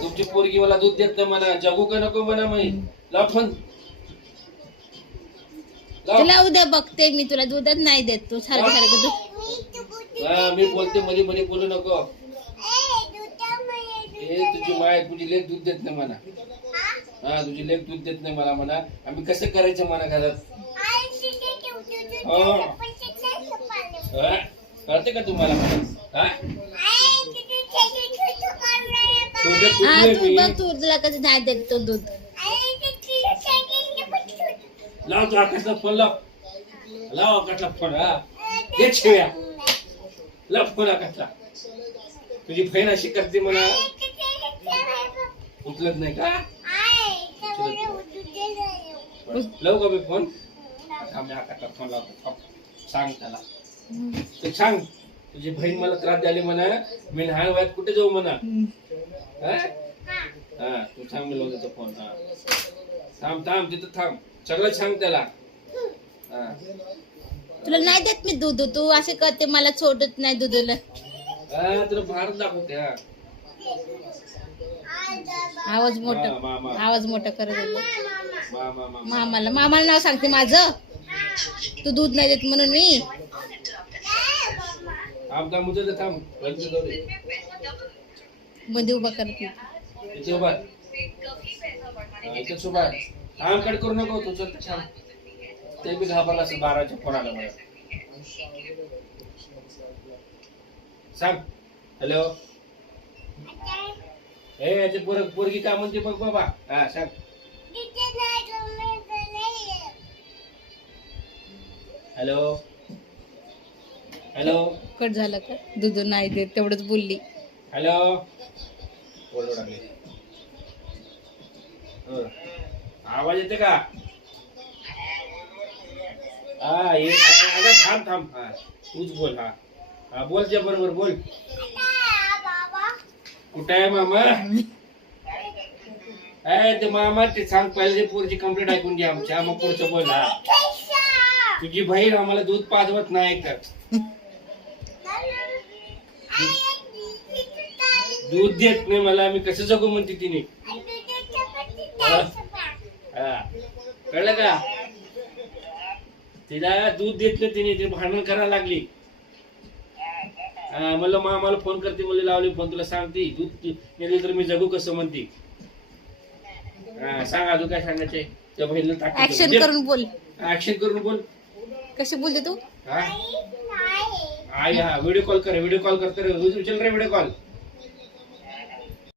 तुमची पोरगी मला दूध देत नाही म्हणा, जगू का नको म्हणा. मी लाव फोन. तुला उद्या बघते मी, तुला दूधच नाही देत तू सारखं सारखं दूध. हा मी बोलते, मध्ये मध्ये बोलू नको. तुझी माय तुझी लेक दूध देत नाही म्हणा. हा तुझी लेक दूध देत नाही मला म्हणा. आम्ही कसं करायचं म्हणा घरात. कळते का तुम्हाला म्हणा. तू बघ तुला कसं नाही देत तो दूध. लाव तू आकाशला फोन लाव. लाव आकाशला फोन. हा दे शिव्या. लाव फोन आकाशला. तुझी बहीण अशी करते म्हणा. उचलत नाही का. लावू का मी फोन. आम्ही आकाशला फोन लावतो. सांग त्याला. ते सांग तुझी बहीण मला त्रास द्याली म्हणा. मी लहान वयात कुठे जाऊ म्हणा. हा तू सांग मी लावतो फोन. हा थांब थांब तिथं थांब. सगळं सांग त्याला. तुला नाही देत मी दूध. तू असे करते मला सोडत नाही दुधाला. तुला भारत दाखवते. आवाज मोठा करत मामाला नाव सांगते माझं. तू दूध नाही देत म्हणून मी. मध्ये उभा करते. कट करू नको. तुझं ते बी घाबरला असेल 12च्या फोन आला मला. सांग हॅलो. हे ते पोरगी काय म्हणते बघ बाबा. हा सांग. Hello hello. कट झालं का. दूध नाही देत तेवढंच बोलली. हॅलो. आवाज येते का. हा अगं थांब थांब. हा तूच बोल. हा हा बोल त्या बरोबर बोल. कुठे आहे मामा. ते मामा ते सांग पहिले ते पोरची कंप्लेंट ऐकून घ्या आमच्या. मग पुढचं बोल. हा तुझी बहीण आम्हाला दूध पाजवत नाही तर. दूध देत नाही मला. मी कसं जगू म्हणते तिने. कळलं का. तिला दूध देत नाही तिने. ती भांडण करायला लागली. म्हणलं मामाला फोन करते. मला लावली फोन. तुला सांगते दूध नेली तर मी जगू कसं म्हणते. सांग अजून काय सांगायचंय. त्या बहिणीला ऍक्शन करून बोल. ऍक्शन करून बोल. कशी बोलते तू. आई. हा व्हिडिओ कॉल कर. व्हिडिओ कॉल करते. उचल रे व्हिडिओ कॉल.